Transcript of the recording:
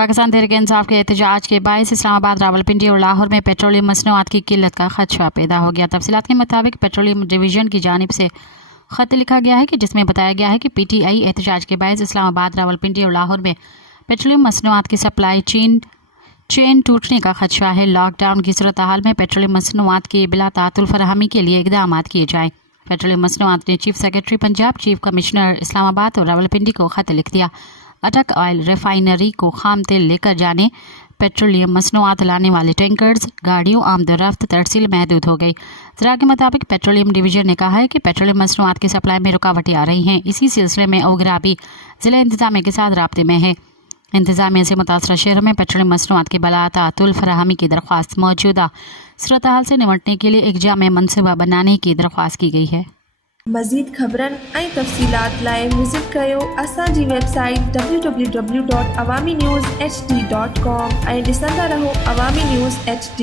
पाकिस्तान तहरीक इंसाफ के एहतजाज के बायस इस्लामाबाद, रावलपिंडी और लाहौर में पेट्रोलियम मसनूआत की किल्लत का खदशा पैदा हो गया। तफसीलात के मुताबिक पेट्रोलियम डिवीजन की जानिब से खत लिखा गया है कि जिसमें बताया गया है कि PTI एहतजाज के बायस इस्लामाबाद, रावलपिंडी और लाहौर में पेट्रोलियम मसनूआत की सप्लाई चेन टूटने का खदशा है। लॉकडाउन की सूरत हाल में पेट्रोलियम मसनूआत की बिला तातुल फराहमी के लिए इक़दाम किए जाएँ। पेट्रोलियम मसनूआत ने chief secretary Punjab, chief commissioner Islamabad और रावलपिंडी को खत लिख दिया। अटक ऑयल रिफाइनरी को खाम तेल लेकर जाने, पेट्रोलियम मसनूआत लाने वाले टैंकर्स, गाड़ियों आमदोरफ्त तरसील महदूद हो गई। ज़रा के मुताबिक पेट्रोलियम डिवीजन ने कहा है कि पेट्रोलियम मसनूआत की सप्लाई में रुकावटें आ रही हैं। इसी सिलसिले में ओगराबी ज़िला इंतज़ामिया के साथ राब्ते में है। इंतज़ामिया से मुतासरा शहरों में पेट्रोलियम मसनूआत की बला तातुल फराहमी की दरख्वास्त मौजूदा सूरत हाल से निमटने के लिए एक जामे मनसूबा बनाने की दरख्वास्त की गई है। मज़ीद ख़बरन ऐं तफ़सीलात लाइ विज़िट कयो असांजी वेबसाइट www.awamiNewsHD.com ऐं ॾिसंदा रहो अवामी न्यूज़ HD।